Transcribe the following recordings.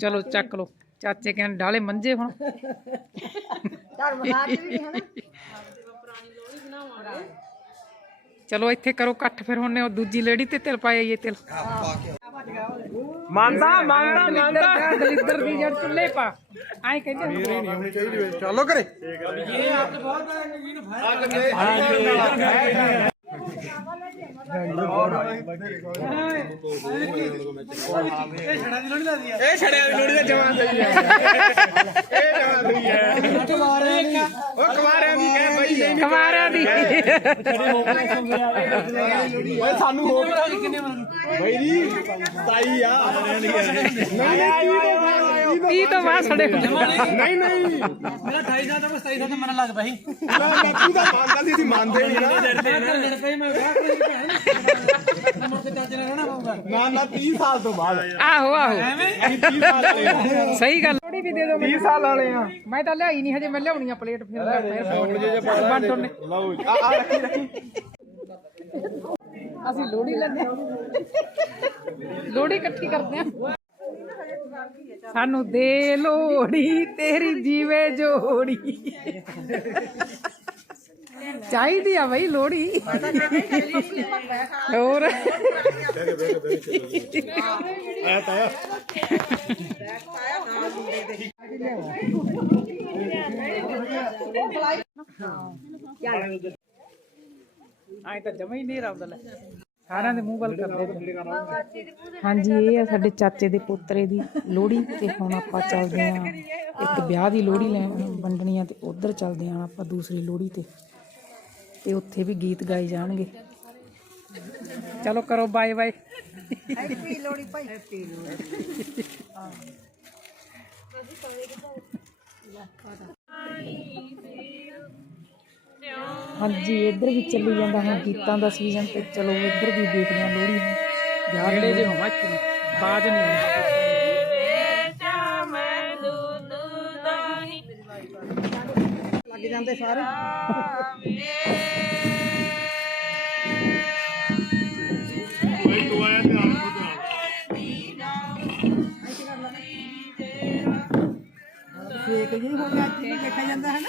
ਚਲੋ ਚੱਕ ਲੋ ਚਾਚੇ ਕਹਿੰਦੇ ਡਾਲੇ ਮੰਜੇ ਹੁਣ ਘਰ ਬਣਾ ਕੇ ਵੀ ਹੈ ਨਾ ਚਲੋ ਇੱਥੇ ਕਰੋ ਇਕੱਠ ਫਿਰ ਹੁਣ ਉਹ ਦੂਜੀ ਲੇਡੀ ਤੇ ਤਿਲ ਪਾਇਆ ਇਹ ਤਿਲ ਮੰਨਦਾ ਮੰਨਦਾ ਮੰਨਦਾ ਦਲਿੱਦਰ ਦੀ ਜੜ ਚੁੱਲੇ ਪਾ ਐਂ ਕਹਿੰਦੇ ਚਲੋ ਕਰੇ ਇਹ ਛੜਿਆ ਦੀ ਲੋੜੀ ਦਾ ਜਵਾਨ ਸਹੀ ਹੈ ਇਹ ਜਵਾਨ ਸਹੀ ਹੈ ਉਹ ਕੁਵਾਰਿਆਂ ਦੀ ਕਹਿ ਬਈ ਨਹੀਂ ਕਮਾਰਾਂ ਦੀ ਓਏ ਸਾਨੂੰ ਹੋ ਬਈ ਜੀ 27 ਆ ਕੀ ਤੋਂ ਬਾਅਦ ਸੜੇ ਨਹੀਂ ਨਹੀਂ। ਮੇਰਾ 28 ਸਾਲ ਤੋਂ 27 ਸਾਲ ਤੋਂ ਮਨ ਲੱਗਦਾ ਸੀ। ਮੈਂ ਬਾਪੂ ਦਾ ਮੰਨਦਾ ਸੀ ਅਸੀਂ ਮੰਨਦੇ ਨਹੀਂ ਨਾ। ਮੈਂ ਤਾਂ ਲੜ ਪਈ ਮੈਂ ਵਿਆਹ ਕਰੀ ਭੈਣ ਮੁੜ ਕੇ ਚਾਚੇ ਨਾਲ ਰਹਿਣਾ ਪਊਗਾ ਨਾ ਨਾ 30 ਸਾਲ ਤੋਂ ਬਾਅਦ ਆਹੋ ਆਹੋ ਅਸੀਂ 30 ਸਾਲ ਵਾਲੇ ਆ ਸਹੀ ਗੱਲ ਥੋੜੀ ਵੀ ਦੇ ਦਿਓ 30 ਸਾਲ ਵਾਲੇ ਆ ਮੈਂ ਤਾਂ ਲਿਆਈ ਨਹੀਂ ਹਜੇ ਮੈਂ ਲਿਆਉਣੀ ਆ ਪਲੇਟ ਫਿਰ ਫਿਰ ਬੰਦ ਹੋਣੇ ਲਓ ਜੀ। ਆ ਆ ਰੱਖੀ ਰੱਖੀ ਅਸੀਂ ਲੋੜੀ ਲੈਂਦੇ ਲੋੜੀ ਇਕੱਠੀ ਕਰਦੇ ਆ ਸਾਨੂੰ ਦੇ ਲੋੜੀ ਤੇਰੀ ਜੀਵੇ ਜੋੜੀ ਚਾਹੀਦੀ ਆ ਬਈ ਲੋੜੀ ਹੋਰ? ਆਏ ਤਾਂ ਜਮਾ ਹੀ ਨਹੀਂ ਰਾਉਂਦਾ ਲੈ। ਸਾਰਿਆਂ ਦੇ ਮੂੰਹ ਵੱਲ ਕਰਦੇ। ਹਾਂਜੀ ਇਹ ਆ ਸਾਡੇ ਚਾਚੇ ਦੇ ਪੋਤਰੇ ਦੀ ਲੋਹੜੀ ਤੇ ਹੁਣ ਆਪਾਂ ਚੱਲਦੇ ਆ ਇੱਕ ਵਿਆਹ ਦੀ ਲੋਹੜੀ ਲੈ ਵੰਡਣੀ ਆ ਤੇ ਉਧਰ ਚੱਲਦੇ ਆ ਆਪਾਂ ਦੂਸਰੀ ਲੋਹੜੀ ਤੇ। ਤੇ ਉੱਥੇ ਵੀ ਗੀਤ ਗਾਏ ਜਾਣਗੇ। ਚਲੋ ਕਰੋ ਬਾਏ ਬਾਏ ਹੈਪੀ ਲੋੜੀ ਭਾਈ ਹਾਂਜੀ ਇੱਧਰ ਵੀ ਚੱਲੀ ਜਾਂਦਾ ਹੁਣ ਗੀਤਾਂ ਦਾ ਸੀਜ਼ਨ ਤੇ। ਚਲੋ ਇੱਧਰ ਵੀ ਦੇਖਦੇ ਆ ਲੋਹੜੀ ਨੂੰ। ਜਿਹੜੇ ਜੇ ਹੋਵਾ ਬਾਜ ਨਹੀਂ ਆਉਂਦਾ। ਲੱਗ ਜਾਂਦੇ ਸਾਰੇ। ਫੇਕ ਜੀ ਹੋ ਗਿਆ ਅੱਜ ਵੀ ਦੇਖਿਆ ਜਾਂਦਾ ਹੈ ਨਾ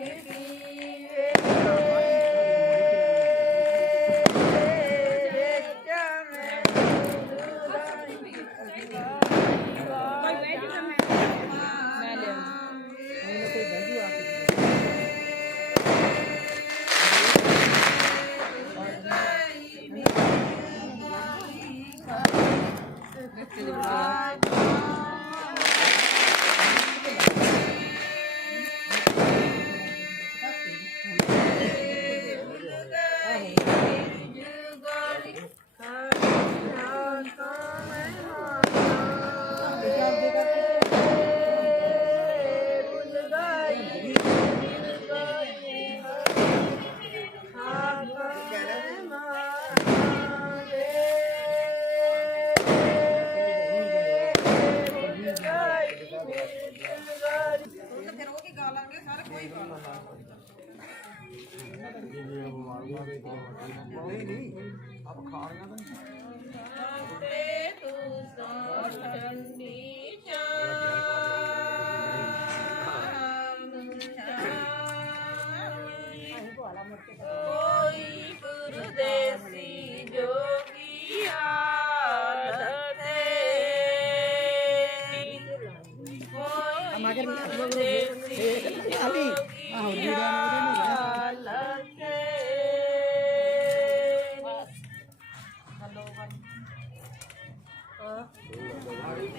Baby. ਕੋਈ ਗੁਰਦੇਸੀ ਜੋਗੀ ਆਲਤੇ ਕੋਈ ਗੁਰਦੇਸੀ ਜੋਗੀ ਆਲਤੇ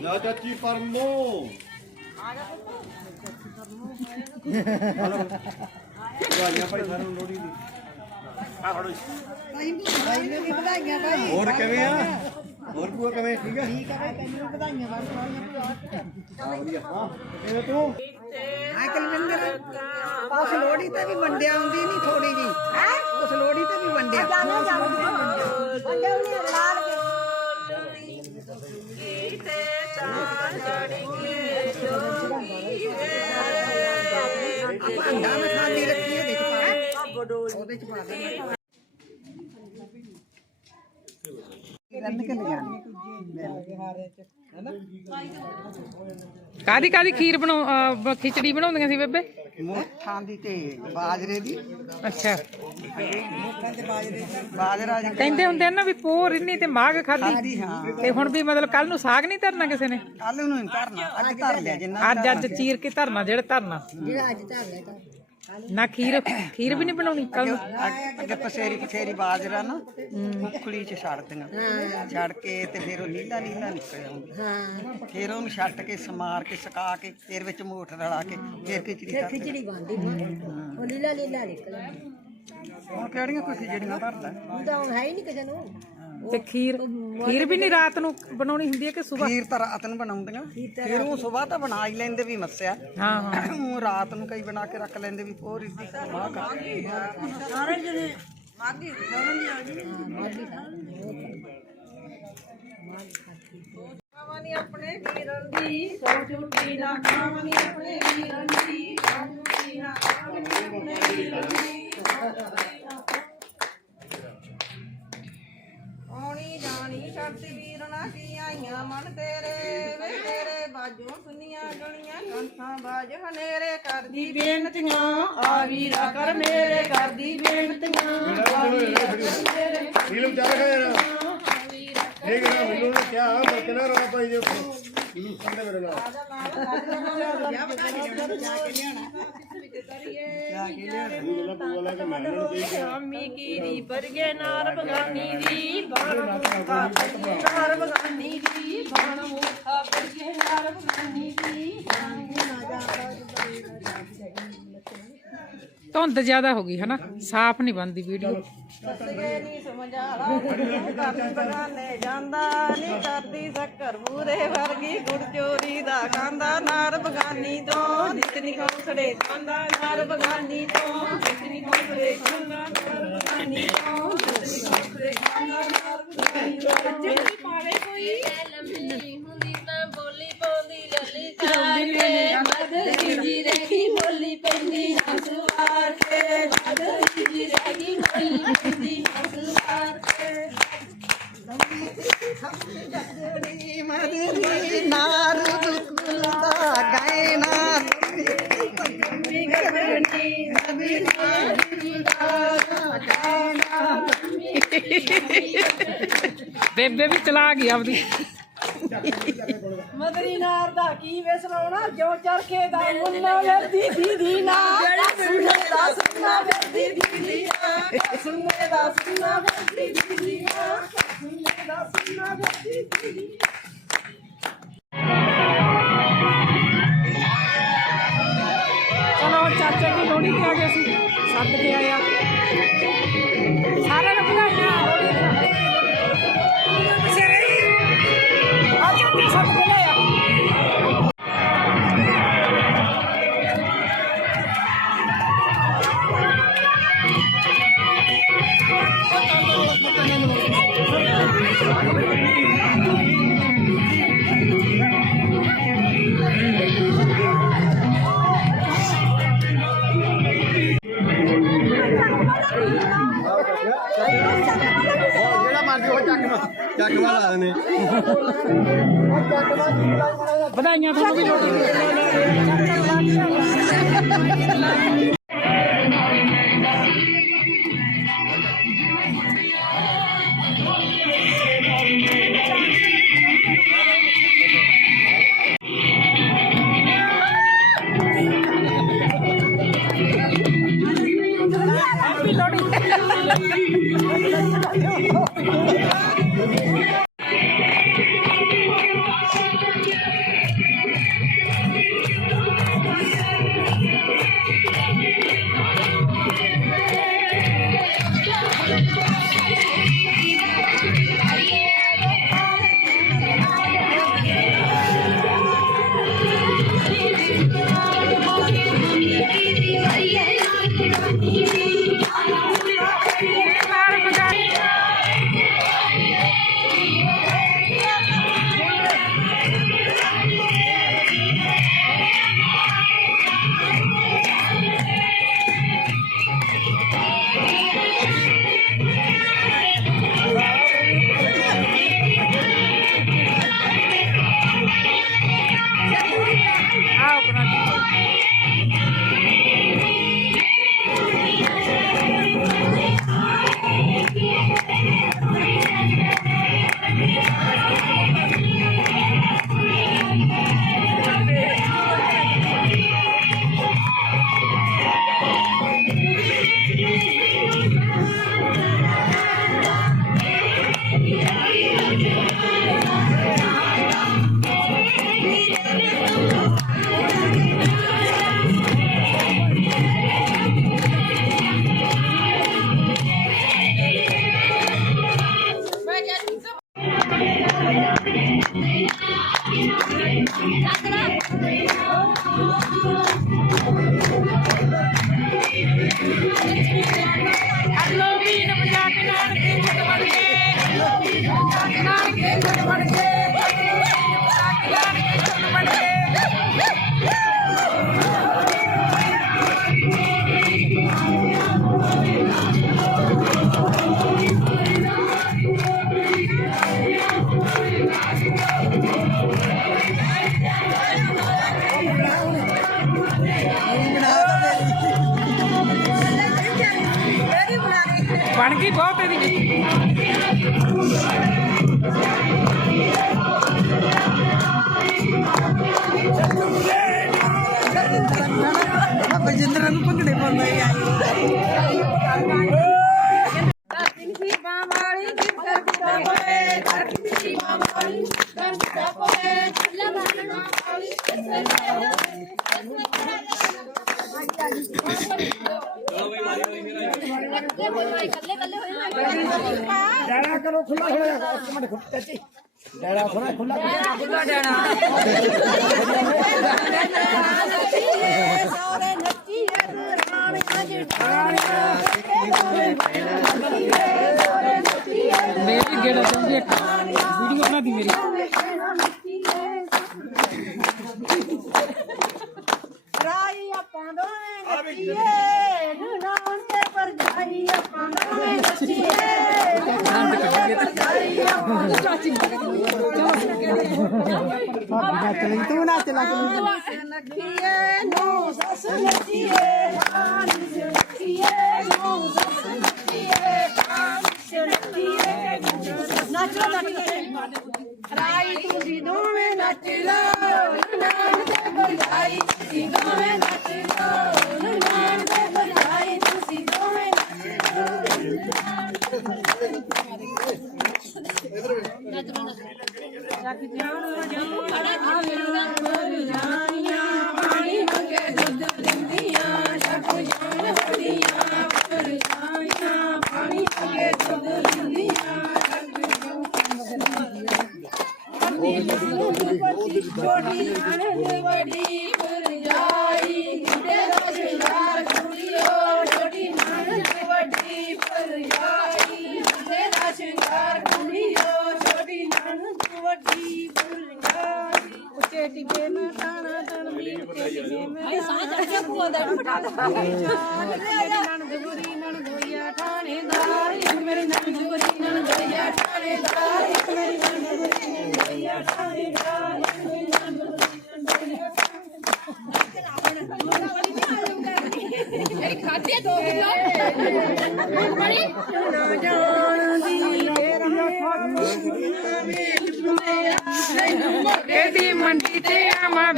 ਲਾ ਚਾਚੀ ਪਰਮੋ। ਆ ਜਾ ਪੁੱਤ ਚਾਚੀ ਪਰਮੋ ਭਾਈ ਦੀ ਵੀ ਵਧਾਈਆਂ ਭਾਈ ਹੋਰ ਕਿਵੇਂ ਆ? ਹੋਰ ਪੂਆ ਕਿਵੇਂ? ਠੀਕ ਆ? ਠੀਕ ਆ ਭਾਈ ਤੈਨੂੰ ਵੀ ਵਧਾਈਆਂ ਬਸ ਸਾਰੀਆਂ ਹਾਂ ਤੂੰ? ਆ ਕਲਵਿੰਦਰ ਉਸ ਲੋੜੀ ਤੇ ਵੀ ਵੰਡਿਆ ਹੁੰਦੀ ਨਹੀਂ ਥੋੜੀ ਜੀ ਹੈ? ਉਸ ਲੋੜੀ ਤੇ ਵੀ ਵੰਡਿਆ। ਜਾਣਾ ਜਾਣਾ। ਵੰਡਿਆ ਉਹਨੇ ਲਾਲ ਪਾ ਕਾਦੀ ਕਾਦੀ ਖੀਰ ਬਣਾਉ ਖਿਚੜੀ ਬਣਾਉਂਦੀਆਂ ਸੀ ਬੇਬੇ? ਮੋਠਾਂ ਦੀ ਤੇ ਬਾਜਰੇ ਦੀ। ਅੱਛਾ। ਬਾਜਰਾ ਜੀ ਕਹਿੰਦੇ ਹੁੰਦੇ ਨਾ ਵੀ ਪੋਹ ਰਿੰਨੀ ਤੇ ਮਾਘ ਖਾਦੀ। ਤੇ ਹੁਣ ਵੀ ਮਤਲਬ ਕੱਲ ਨੂੰ ਸਾਗ ਨਹੀਂ ਧਰਨਾ ਕਿਸੇ ਨੇ? ਕੱਲ ਨੂੰ ਨੀ ਧਰਨਾ ਅੱਜ ਧਰ ਲਿਆ ਜਿੰਨਾ ਅੱਜ ਅੱਜ ਚੀਰ ਕੇ ਧਰਨਾ ਜਿਹੜੇ ਧਰਨਾ। ਜਿਹੜਾ ਅੱਜ ਧਰ ਲਿਆ ਨਾ ਖੀਰ ਖੀਰ ਵੀ ਨਹੀਂ ਬਣਾਉਣੀ ਕੱਲ ਨੂੰ। ਅੱਗੇ ਪਸੇਰੀ ਪਸੇਰੀ ਬਾਜਰਾ ਨਾ ਮੁਖਲੀ ਚ ਛੱਡਦੀਆਂ ਛੱਡ ਕੇ ਤੇ ਫਿਰ ਉਹ ਨੀਲਾ ਨੀਲਾ ਨਿਕਲ ਆਉਂਦਾ। ਹਾਂ। ਫਿਰ ਉਹਨੂੰ ਛੱਟ ਕੇ ਸਮਾਰ ਕੇ ਸੁਕਾ ਕੇ ਫਿਰ ਵਿੱਚ ਮੋਠ ਰਲਾ ਕੇ ਫਿਰ ਖਿਚੜੀ ਕਰ ਖਿਚੜੀ ਬਣਦੀ ਉਹ ਨੀਲਾ ਨੀਲਾ ਨਿਕਲ ਹੁਣ ਕਿਹੜੀਆਂ ਕੋਈ ਖਿਚੜੀਆਂ ਧਰਦਾ? ਤੇ ਖੀਰ ਖੀਰ ਵੀ ਨਹੀਂ ਰਾਤ ਨੂੰ ਬਣਾਉਣੀ ਹੁੰਦੀ ਹੈ ਕਿ ਸਵੇਰ ਖੀਰ ਤਾਂ ਰਾਤ ਨੂੰ ਬਣਾਉਂਦੀਆਂ। ਫਿਰ ਉਹ ਸਵੇਰ ਤਾਂ ਬਣਾ ਹੀ ਲੈਂਦੇ ਵੀ ਮੱਸਿਆ। ਹਾਂ ਹਾਂ। ਉਹ ਰਾਤ ਨੂੰ ਕਈ ਬਣਾ ਕੇ ਰੱਖ ਲੈਂਦੇ ਵੀ ਪੋਰੀ ਦੀ ਮਾਂ ਕਾ ਸਾਰੇ ਜਣੇ ਮਾਗੀ ਸਾਰੇ ਜੀ ਆ ਗਏ ਖਾਵਾਂਨੀ ਆਪਣੇ ਵੀਰਨ ਦੀ। ਸੋ ਝੂਠੀ ਨਾ ਖਾਵਾਂਨੀ ਆਪਣੇ ਵੀਰਨ ਦੀ। ਸੋ ਝੂਠੀ ਨਾ ਖਾਵਾਂਨੀ ਆਪਣੇ ਵੀਰਨ ਦੀ। ਆਉਣੀ ਜਾਣੀ ਛੱਡਦੀ ਵੀਰਨਾ ਕੀ ਆਈਆਂ ਮਨ ਤੇਰੇ ਵੇ ਤੇਰੇ ਬਾਜੋਂ ਸੁਨੀਆਂ ਗਲੀਆਂ ਕੰਥਾਂ ਬਾਜ ਹਨੇਰੇ ਕਰਦੀ ਬੇਨਤੀਆਂ ਆ ਵੀਰਾ ਕਰ ਮੇਰੇ ਕਰਦੀ ਬੇਨਤੀਆਂ ਆ ਵੀਰਾ ਕਰ ਮੇਰੇ ਨੀਲਮ ਚੱਲ ਗਿਆ ਯਾਰ ਠੀਕ ਹੈ ਮੈਨੂੰ ਨੇ ਕਿਹਾ ਮੈਂ ਕਿਹਨਾਂ ਰੋਣਾ ਪਾਈ ਜੇ ਮੈਨੂੰ ਕਹਿੰਦੇ ਮੇਰੇ ਨਾਲ ਸ਼ਾਮੀ ਕੀ ਦੀ। ਪਰਗੇ ਨਾਰ ਬਗਾਨੀ ਦੀ ਬਾਣ ਮੁਖਾ ਪਰਗੇ ਨਾਰ ਬਗਾਨੀ ਦੀ ਬਾਣ ਮੁਖਾ ਪਰਗੇ ਨਾਰ ਬਗਾਨੀ ਦੀ ਧੁੰਦ ਜ਼ਿਆਦਾ ਹੋ ਗਈ ਹਨਾ? ਸਾਫ਼ ਨਹੀਂ ਬਣਦੀ ਵੀਡੀਓ। ਸਸਗੇ ਨਹੀਂ ਸਮਝਾਲਾ ਕਰਦੀ ਬਗਾਨੇ ਜਾਂਦਾ ਨਹੀਂ ਕਰਦੀ ਸ਼ੱਕਰ ਮੂਰੇ ਵਰਗੀ ਗੁੜ ਚੋਰੀ। ਤੋਂ ਨਿਤ ਨੀ ਖੌਸੜੇ ਖਾਂਦਾ ਨਾਰ ਬਗਾਨੀ ਤੋਂ ਨਿਤ ਨੀ ਖੌਸੜੇ ਖਾਂਦਾ ਨਾਰ ਬਗਾਨੀ ਤੋਂ ਨਿਤ ਨੀ ਖੌਸੜੇ ਖਾਂਦਾ ਨਾਰ ਬਗਾਨੀ ਤੋਂ ਜਿਹੜੀ ਪਾਵੇ ਕੋਈ ਲੰਮੀ ਹੁੰਦੀ ਤਾਂ ਬੋਲੀ ਪਾਉਂਦੀ ਲੱਲੀ ਕਰਕੇ ਬਦਲੀ ਜੀ ਰਹਿ ਗਈ ਬੋਲੀ ਪੈਂਦੀ ਹੰਸਵਾਰ ਕੇ ਬਦਲੀ ਜੀ ਰਹਿ ਗਈ ਬੋਲੀ ਪੈਂਦੀ ਹੰਸਵਾਰ ਕੇ ਮਦਨੀ ਨਾਰ ਦੁਖਦਾ ਗਏ ਨਾ ਬੇਬੇ ਵੀ ਚਲਾ ਗਈ ਆਪਦੀ। ਮਦਰੀ ਨਾਰ ਦਾ ਕੀ ਵਿਸਰਾਉਣਾ ਜੋ ਚਰਖੇ ਦਾ ਮੁੰਨਾ ਵਰਦੀ ਦੀਦੀ ਨਾ। ਸੁਣੇ ਦਾ ਸੁਣਾ ਵਰਦੀ ਦੀਦੀ ਨਾ। ਸੁਣੇ ਦਾ ਸੁਣਾ ਵਰਦੀ ਦੀਦੀ ਨਾ ਸੁਣੇ ਦਾ ਸੁਣਾ ਵਰਦੀ ਦੀਦੀ ਚਲੋ ਚਾਚੇ ਦੀ ਲੋਹੜੀ ਤੇ ਆ ਗਏ ਸੀ ਸੱਦ ਕੇ ਆਇਆ ਆ Thank you. ਰਾਈ ਤੁਸੀਂ ਦੋਵੇਂ ਨੱਚ ਲਓ ਨਾਨ ਤੇ ਬੁਲਾਈ ਤੁਸੀਂ ਦੋਵੇਂ ਨੱਚ ਲਓ ਨਾਨ ਤੇ ਬੁਲਾਈ ਤੁਸੀਂ ਦੋਵੇਂ ਨੱਚ ਲਓ। ਨੱਚ ਲਓ ਨਾਲ ਜਾਨ ਲੈ ਨਣਦ ਗੁਰੀ ਨਣਦ ਹੋਇਆ ਥਾਣੇਦਾਰ। ਇੱਕ ਮੇਰੀ ਨਣਦ ਗੁਰੀ ਨਣਦ ਹੋਇਆ ਥਾਣੇਦਾਰ। ਇੱਕ ਮੇਰੀ ਨਣਦ ਗੁਰੀ ਨਣਦ ਹੋਇਆ ਥਾਣੇਦਾਰ। ਇੱਕ ਮੇਰੀ ਨਣਦ ਗੁਰੀ ਨਣਦ ਹੋਇਆ ਥਾਣੇਦਾਰ। ਖਾਤੇ ਦੋ ਕਿਲੋ ਬੜੀ ਨਾ ਜਾਣਦੀ ਮੇਰਾ ਫੋਟੋ ਮੇਰਾ ਮੰਡੀ ਤੇ ਆਵਾਂ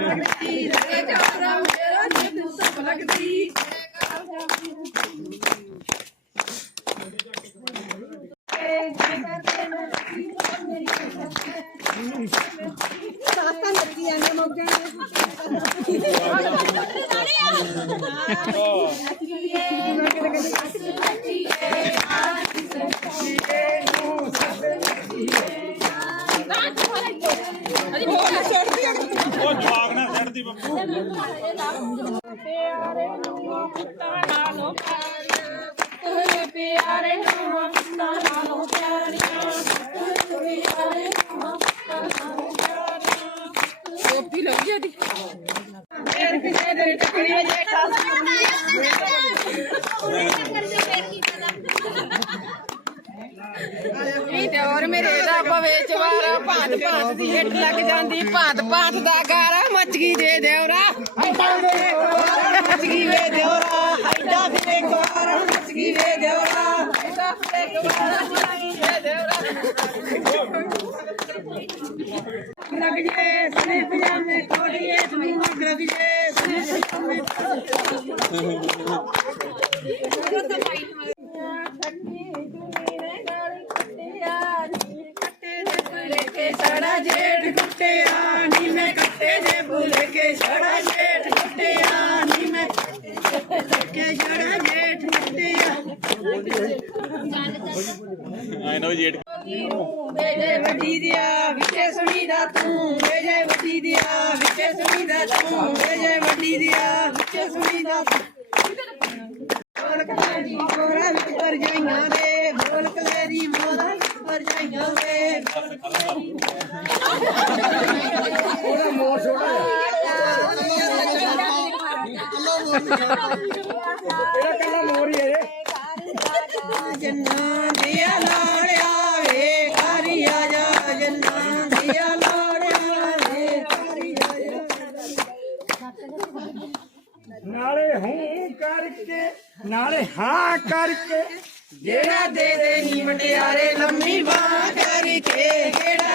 ਕਬੱਡੀ ਲੜੇ ਜਾ ਟੋਪੀ ਲੱਗੀ ਆਦੀ ਫੇਰ ਕਿਸੇ ਦੇ ਟੱਕਰੀ ਵਜੇ ਟਾਸ ਨਹੀਂ ਤੇ ਹੋਰ ਮੇਰੇ ਦਾ ਭਵੇ ਚਵਾਰਾ ਭਾਂਤ ਭਾਂਤ ਦੀ ਹਿੱਟ ਲੱਗ ਜਾਂਦੀ ਭਾਂਤ ਭਾਂਤ ਦਾ ਗਾਰਾ ਮੱਚਗੀ ਦੇ ਦੇਵਰਾ ਮੱਚਗੀ ਦੇ ਦੇਵਰਾ Gracias. ਇਨੋਵੇਟ ਵੇਜੇ ਵੱਡੀ ਦਿਆ ਵਿਚੇ ਸੁਣੀ ਦਾ ਤੂੰ ਵੇਜੇ ਵੱਡੀ ਦਿਆ ਵਿਚੇ ਸੁਣੀ ਦਾ ਤੂੰ ਵੇਜੇ ਵੱਡੀ ਦਿਆ ਵਿਚੇ ਸੁਣੀ ਦਾ ਬੋਲ ਕਲੈਰੀ ਮੋਰਾ ਵਿੱਚ ਪਰ ਜਾਈਆਂ ਦੇ ਬੋਲ ਕਲੈਰੀ ਮੋਰਾ ਵਿੱਚ ਪਰ ਜਾਈਆਂ ਦੇ ਥੋੜਾ ਮੋਰ ਛੋੜਾ ਇਹਦਾ ਕੱਲਾ ਹਾਂ ਕਰਕੇ। ਜਿਹੜਾ ਦੇ ਦੇ ਨੀ ਮਟਿਆਰੇ ਲੰਮੀ ਬਾਹ ਕਰਕੇ। ਜਿਹੜਾ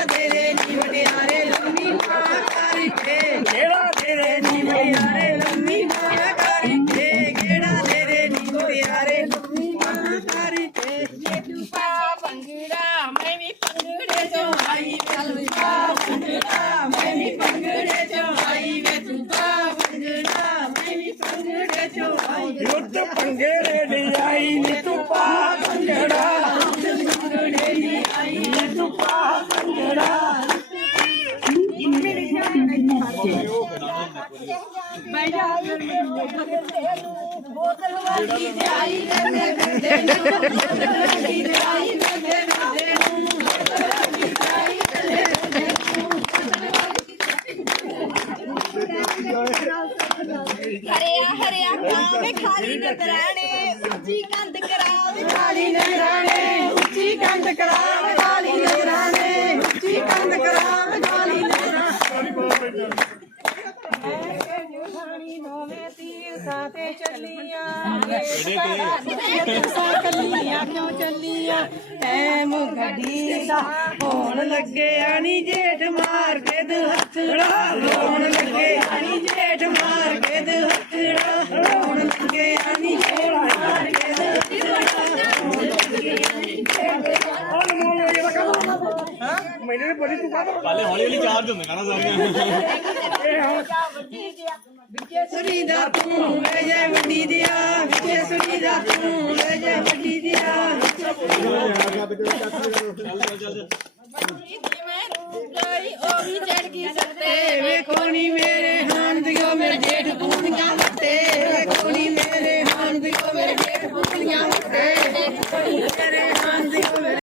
ਟੈਮ ਗੱਡੀ ਦਾ ਹੋਣ ਲੱਗੇ ਆਣੀ ਜੇਠ ਮਾਰ ਕੇ ਦੂ ਹੱਥੜਾ ਹੋਣ ਲੱਗੇ ਆਣੀ ਜੇਠ ਮਾਰ ਕੇ ਦੂ ਹੱਥੜਾ ਹੋਣ ਲੱਗੇ ਆਣੀ ਜੇਠ ਮਾਰ ਕੇ ਮੈਨੂੰ ਬੜੀ ਤੂੰ ਕਾਹਦਾ ਪਹਿਲੇ ਹੌਲੀ ਹੌਲੀ ਚਾਰਜ ਹੁੰਦੇ ਨਾ ਸਾਰੀਆਂ। ਇਹ ਹੁਣ ਸੁਣੀ ਦਾ ਤੂੰ ਵੇ ਜੈ ਵੱਡੀ ਦਿਆ ਸੁਣੀ ਦਾ ਤੂੰ